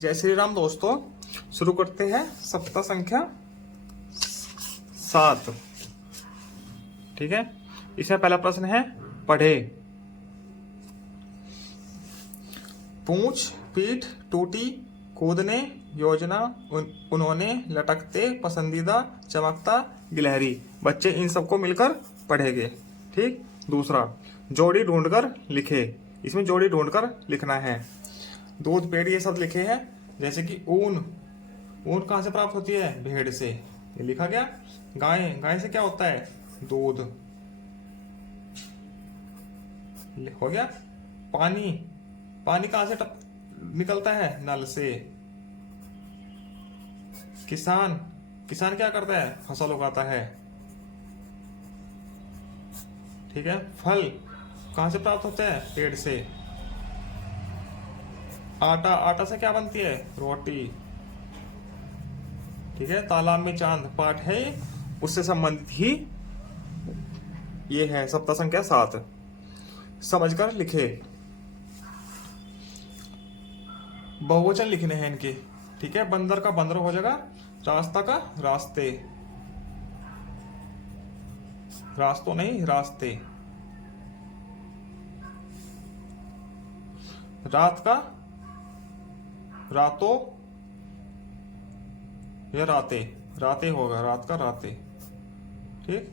जय श्री राम दोस्तों। शुरू करते हैं सप्ताह संख्या 7। ठीक है, इसमें पहला प्रश्न है पढ़े। पूंछ पीठ टूटी कूदने योजना उन्होंने लटकते पसंदीदा चमकता गिलहरी। बच्चे इन सबको मिलकर पढ़ेंगे। ठीक। दूसरा, जोड़ी ढूंढकर लिखे। इसमें जोड़ी ढूंढकर लिखना है। दूध पेड़ ये शब्द लिखे हैं, जैसे कि ऊन। ऊन कहाँ से प्राप्त होती है? भेड़ से। ये लिखा गया। गाय, गाय से क्या होता है? दूध। हो गया। पानी, पानी कहाँ से निकलता है? नल से। किसान, किसान क्या करता है? फसल उगाता है। ठीक है। फल कहाँ से प्राप्त होते हैं? पेड़ से। आटा, आटा से क्या बनती है? रोटी। ठीक है। तालाब में चांद पाठ है, उससे संबंधित ही ये है सप्ताह संख्या 7। समझकर लिखे। बहुवचन लिखने हैं इनके। ठीक है। बंदर का बंदर हो जाएगा, रास्ता का रास्ते, रास्तों नहीं रास्ते। रात का रातों या राते, राते होगा, रात का राते। ठीक।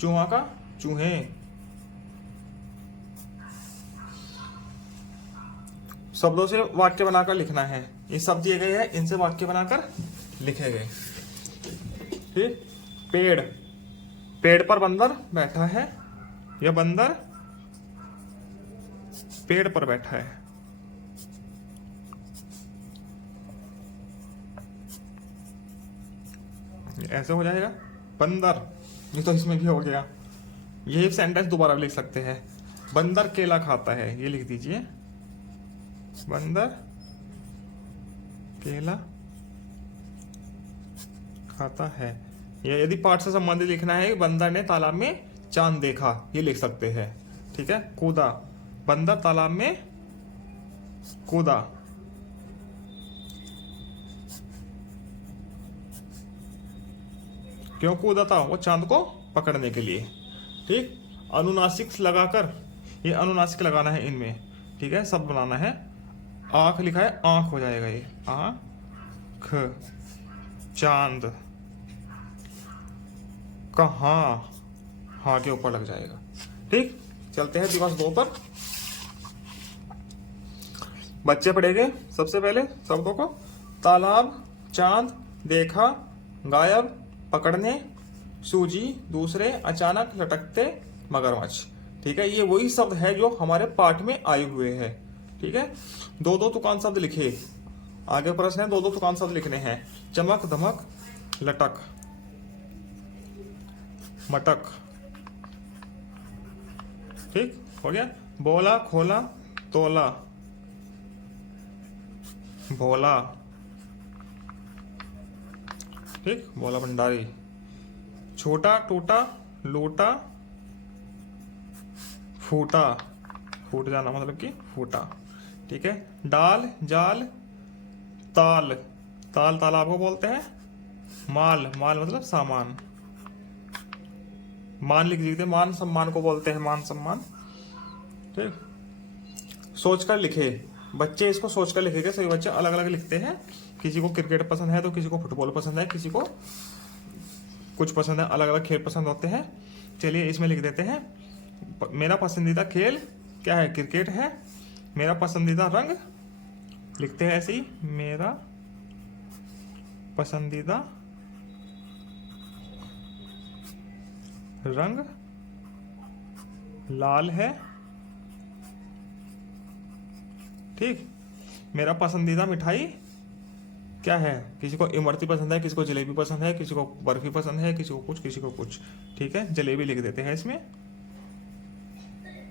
चूहा का चूहे। शब्दों से वाक्य बनाकर लिखना है। ये सब दिए गए हैं, इनसे वाक्य बनाकर लिखे गए। ठीक। पेड़, पेड़ पर बंदर बैठा है, यह बंदर पेड़ पर बैठा है। ऐसे हो जाएगा बंदर। ये तो इसमें भी हो गया। यही सेंटेंस दोबारा लिख सकते हैं। बंदर केला खाता है, ये लिख दीजिए। बंदर केला खाता है। ये यदि पाठ से संबंधित लिखना है, बंदर ने तालाब में चांद देखा, ये लिख सकते हैं। ठीक है। कूदा, बंदर तालाब में कूदा। क्यों कूदा था? वो चांद को पकड़ने के लिए। ठीक। अनुनासिक लगाकर, ये अनुनासिक लगाना है इनमें। ठीक है। सब बनाना है। आंख लिखा है, आंख हो जाएगा ये। आंख। चांद कहाँ, हाँ के ऊपर लग जाएगा। ठीक। चलते हैं दिवस 2 पर। बच्चे पढ़ेंगे सबसे पहले शब्दों को। तालाब, चांद, देखा, गायब, पकड़ने, सूजी, दूसरे, अचानक, लटकते, मगरमच्छ। ठीक है। ये वही शब्द है जो हमारे पाठ में आए हुए हैं। ठीक है। 2-2 तुकान शब्द लिखे। आगे प्रश्न है, 2-2 तुकान शब्द लिखने हैं। चमक, धमक, लटक, मटक। ठीक हो गया। बोला, खोला, तोला, भोला। ठीक। भोला भंडारी। छोटा, टूटा, लूटा, फूटा। फूट जाना मतलब कि फूटा। ठीक है। डाल, जाल, ताल। ताल तालाब को बोलते हैं। माल, माल मतलब सामान। मान लिख दीजिए, मान सम्मान को बोलते हैं, मान सम्मान। ठीक। सोचकर लिखे। बच्चे इसको सोचकर लिखेंगे। सभी बच्चे अलग अलग लिखते हैं। किसी को क्रिकेट पसंद है तो किसी को फुटबॉल पसंद है, किसी को कुछ पसंद है, अलग अलग खेल पसंद होते हैं। चलिए इसमें लिख देते हैं। मेरा पसंदीदा खेल क्या है? क्रिकेट है। मेरा पसंदीदा रंग, लिखते हैं ऐसे ही, मेरा पसंदीदा रंग लाल है। ठीक। मेरा पसंदीदा मिठाई क्या है? किसी को इमरती पसंद है, किसी को जलेबी पसंद है, किसी को बर्फी पसंद है, किसी को कुछ, किसी को कुछ। ठीक है। जलेबी लिख देते हैं इसमें।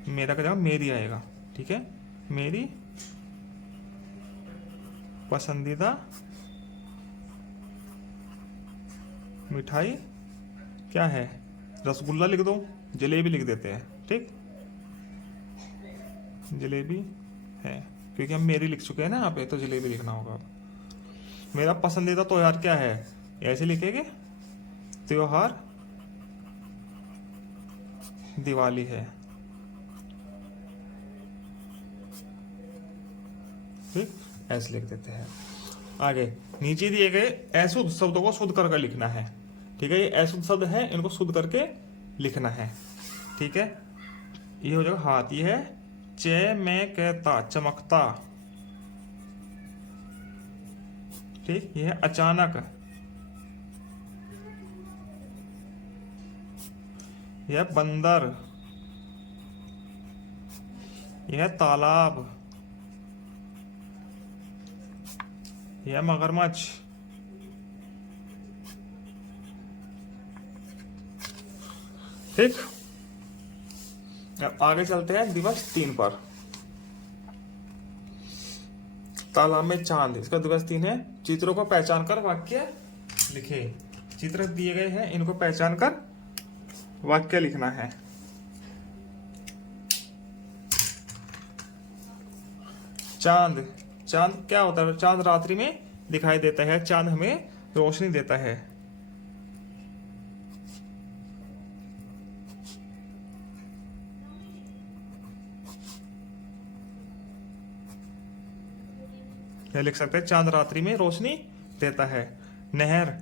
मेरा का जवाब मेरी आएगा। ठीक है। मेरी पसंदीदा मिठाई क्या है? रसगुल्ला लिख दो, जलेबी लिख देते हैं। ठीक। जलेबी है। क्योंकि हम मेरी लिख चुके हैं ना यहाँ पे, तो जलेबी लिखना होगा अब। मेरा पसंदीदा त्योहार क्या है, ऐसे लिखेंगे, त्योहार दिवाली है। ठीक, ऐसे लिख देते हैं। आगे नीचे दिए गए अशुद्ध शब्दों को शुद्ध करके लिखना है। ठीक है, ये अशुद्ध शब्द है, इनको शुद्ध करके लिखना है। ठीक है, ये हो जाएगा हाथ, ये है चे में कहता, चमकता। ठीक, ये है अचानक, यह बंदर, यह तालाब, यह मगरमच्छ। ठीक, अब आगे चलते हैं दिवस 3 पर। तालाब में चांद, इसका दिवस 3 है। चित्रों को पहचान कर वाक्य लिखे। चित्र दिए गए हैं, इनको पहचान कर वाक्य लिखना है। चांद, चांद क्या होता है, चांद रात्रि में दिखाई देता है, चांद हमें रोशनी देता है। क्या लिख सकते हैं, चांद रात्रि में रोशनी देता है। नहर,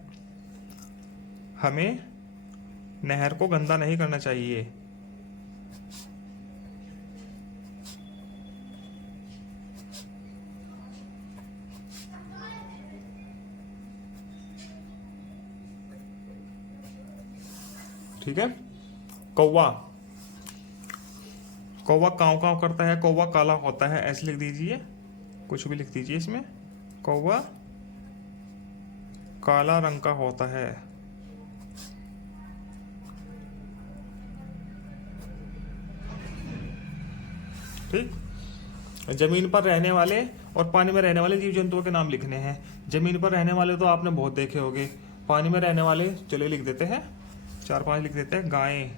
हमें नहर को गंदा नहीं करना चाहिए। ठीक है, कौवा, कौवा काव काव करता है, कौवा काला होता है, ऐसे लिख दीजिए, कुछ भी लिख दीजिए इसमें। कौवा काला रंग का होता है। ठीक, जमीन पर रहने वाले और पानी में रहने वाले जीव जंतुओं के नाम लिखने हैं। जमीन पर रहने वाले तो आपने बहुत देखे होंगे। पानी में रहने वाले चलिए लिख देते हैं, 4-5 लिख देते हैं। गायें,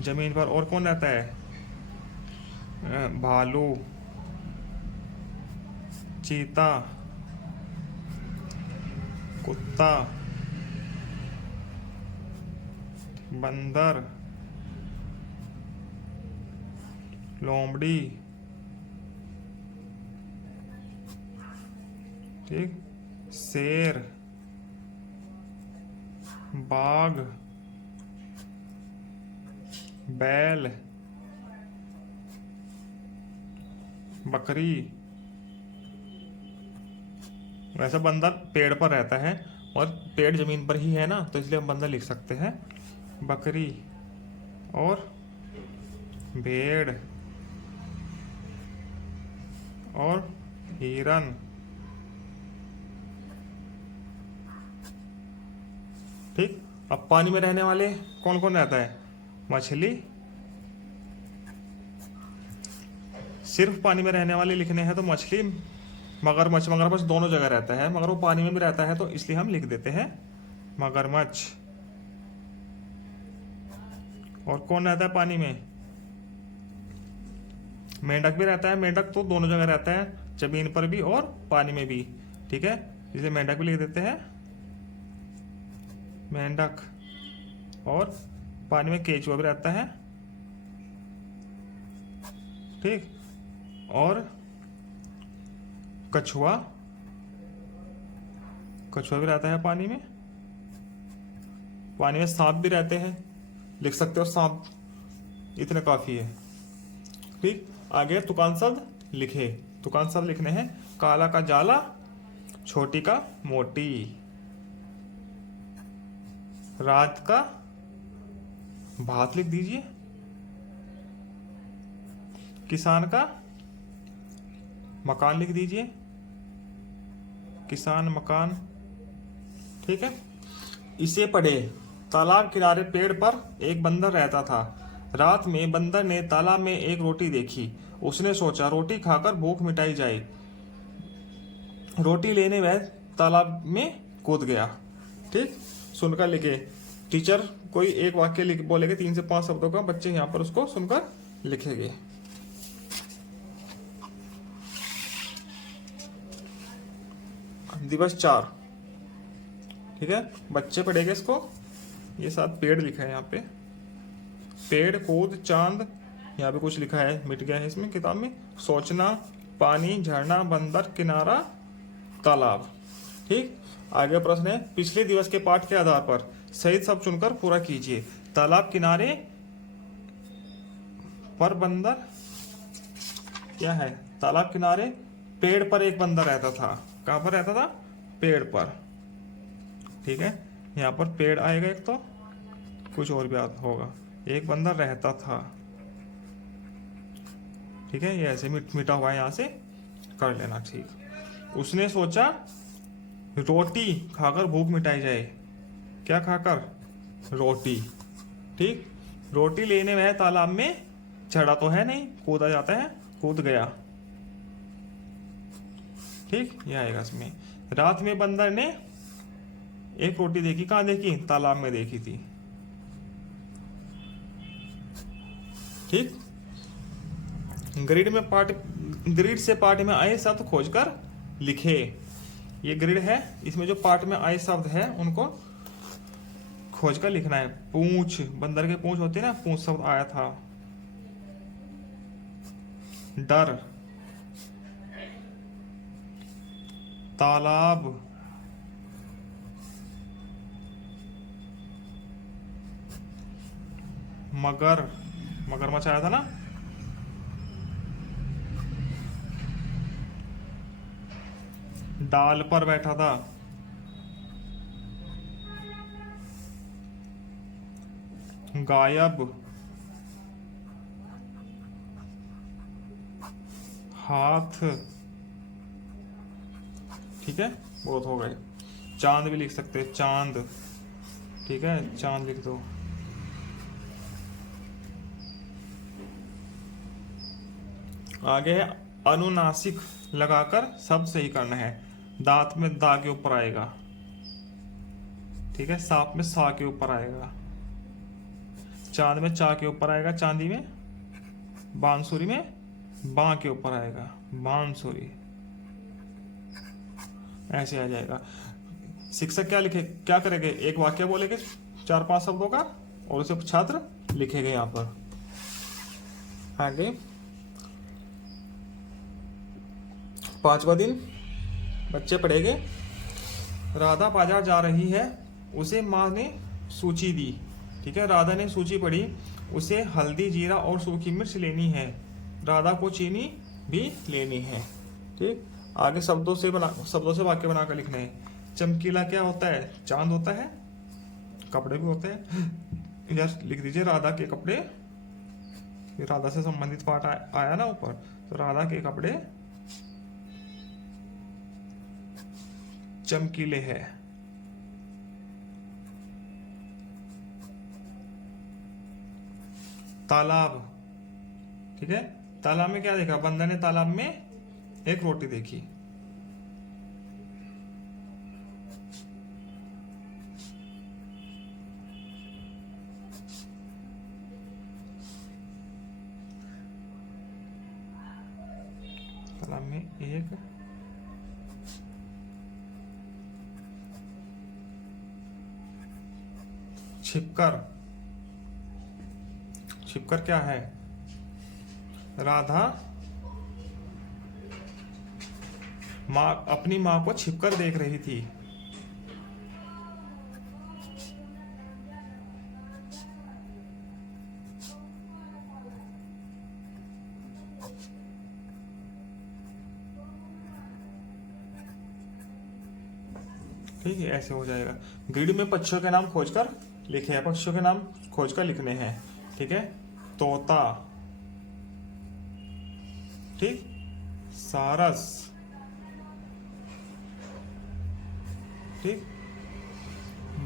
जमीन पर और कौन रहता है, भालू, चीता, कुत्ता, बंदर, लोमड़ी। ठीक, शेर, बाघ, बैल, बकरी। वैसे बंदर पेड़ पर रहता है और पेड़ जमीन पर ही है ना, तो इसलिए हम बंदर लिख सकते हैं। बकरी और भेड़ और हिरन। ठीक, अब पानी में रहने वाले कौन कौन रहता है, मछली, सिर्फ पानी में रहने वाले लिखने हैं तो मछली, मगरमच्छ, मगरमच्छ दोनों जगह रहता है, मगर वो पानी में भी रहता है, तो इसलिए हम लिख देते हैं मगरमच्छ। और कौन रहता है पानी में, मेंढक भी रहता है। मेंढक तो दोनों जगह रहता है, जमीन पर भी और पानी में भी। ठीक है, इसलिए मेंढक भी लिख देते हैं, मेंढक। और पानी में केचुआ भी रहता है। ठीक, और कछुआ, कछुआ भी रहता है पानी में। पानी में सांप भी रहते हैं, लिख सकते हो सांप, इतने काफी है। ठीक, आगे तुकान शब्द लिखे। तुकान शब्द लिखने हैं, काला का जाला, छोटी का मोटी, रात का भात लिख दीजिए, किसान का मकान लिख दीजिए, किसान मकान। ठीक है, इसे पढ़े। तालाब किनारे पेड़ पर एक बंदर रहता था। रात में बंदर ने तालाब में एक रोटी देखी। उसने सोचा रोटी खाकर भूख मिटाई जाए। रोटी लेने वह तालाब में कूद गया। ठीक, सुनकर लिखे। टीचर कोई एक वाक्य लिख बोलेगे, 3 से 5 शब्दों का, बच्चे यहाँ पर उसको सुनकर लिखेंगे। दिवस 4, ठीक है, बच्चे पढ़ेंगे इसको। ये साथ पेड़ लिखा है यहाँ पे, पेड़, कूद, चांद, यहाँ पे कुछ लिखा है, मिट गया है इसमें किताब में। सोचना, पानी, झरना, बंदर, किनारा, तालाब। ठीक, आगे प्रश्न है, पिछले दिवस के पाठ के आधार पर सही शब्द चुनकर पूरा कीजिए। तालाब किनारे पर बंदर क्या है? तालाब किनारे पेड़ पर एक बंदर रहता था। कहां पर रहता था? पेड़ पर। ठीक है, यहाँ पर पेड़ आएगा एक, तो कुछ और भी होगा, एक बंदर रहता था। ठीक है, ये ऐसे मिटा हुआ है, यहाँ से कर लेना। ठीक, उसने सोचा रोटी खाकर भूख मिटाई जाए। क्या खाकर? रोटी। ठीक, रोटी लेने में तालाब में चढ़ा तो है नहीं, कूदा जाता है, कूद गया। ठीक, ये आएगा इसमें। रात में बंदर ने एक रोटी देखी। कहाँ देखी? तालाब में देखी थी। ठीक, ग्रिड से पाठ में आए शब्द खोजकर लिखे। ये ग्रिड है, इसमें जो पाठ में आए शब्द है उनको खोजकर लिखना है। पूंछ, बंदर के पूंछ होती है ना, पूंछ शब्द आया था। डर, तालाब, मगरमच्छ आया था ना। डाल पर बैठा था। गायब, हाथ। ठीक है, बहुत हो गए। चांद भी लिख सकते हैं, चांद। ठीक है, चांद लिख दो। आगे है अनुनासिक लगाकर शब्द सही करना है। दांत में दा के ऊपर आएगा। ठीक है, सांप में सा के ऊपर आएगा। चांद में चा के ऊपर आएगा, चांदी में। बांसुरी में बा के ऊपर आएगा, बांसुरी। ऐसे आ जाएगा। शिक्षक क्या लिखे, क्या करेंगे? एक वाक्य बोलेंगे 4-5 शब्दों का, और उसे छात्र लिखेंगे यहाँ पर। आगे 5वां दिन बच्चे पढ़ेंगे। राधा बाजार जा रही है, उसे माँ ने सूची दी। ठीक है, राधा ने सूची पढ़ी, उसे हल्दी, जीरा और सूखी मिर्च लेनी है। राधा को चीनी भी लेनी है। ठीक, आगे शब्दों से वाक्य बनाकर लिखने हैं। चमकीला क्या होता है? चांद होता है। कपड़े भी होते हैं। यस, लिख दीजिए राधा के कपड़े। राधा से संबंधित पाठ आया ना ऊपर, तो राधा के कपड़े चमकीले हैं। तालाब। ठीक है, तालाब में क्या देखा? बंदर ने तालाब में एक रोटी देखी। तालाब में एक छिपकर। छिपकर क्या है? राधा अपनी माँ को छिपकर देख रही थी। ठीक है, ऐसे हो जाएगा। ग्रिड में पक्षियों के नाम खोजकर लिखे हैं। पक्षियों के नाम खोजकर लिखने हैं। ठीक है, तोता। ठीक, सारस। ठीक,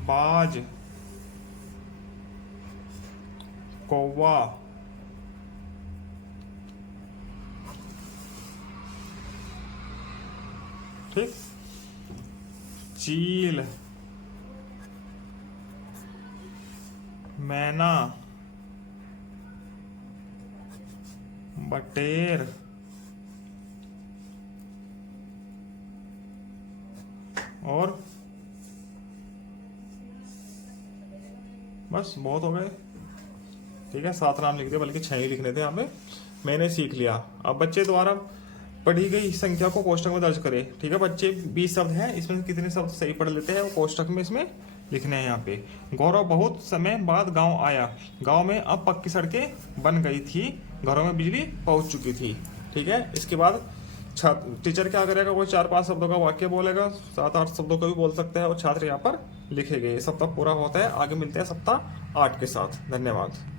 बाज, कौवा। ठीक, चील, मैना। बटेर। और बस बहुत हो गए। ठीक है, 7 नाम लिख दिए, बल्कि 6 ही लिखने थे यहाँ पे। मैंने सीख लिया। अब बच्चे द्वारा पढ़ी गई संख्या को कोष्टक में दर्ज करें। ठीक है बच्चे, 20 शब्द हैं, इसमें से कितने शब्द सही पढ़ लेते हैं वो कोष्टक में इसमें लिखने हैं। यहाँ पे गौरव बहुत समय बाद गांव आया। गांव में अब पक्की सड़कें बन गई थी, घरों में बिजली पहुंच चुकी थी। ठीक है, इसके बाद टीचर क्या करेगा, वो 4-5 शब्दों का वाक्य बोलेगा, 7-8 शब्दों का भी बोल सकते हैं, और छात्र यहाँ पर लिखेंगे। ये सप्ताह पूरा होता है। आगे मिलते हैं सप्ताह 8 के साथ। धन्यवाद।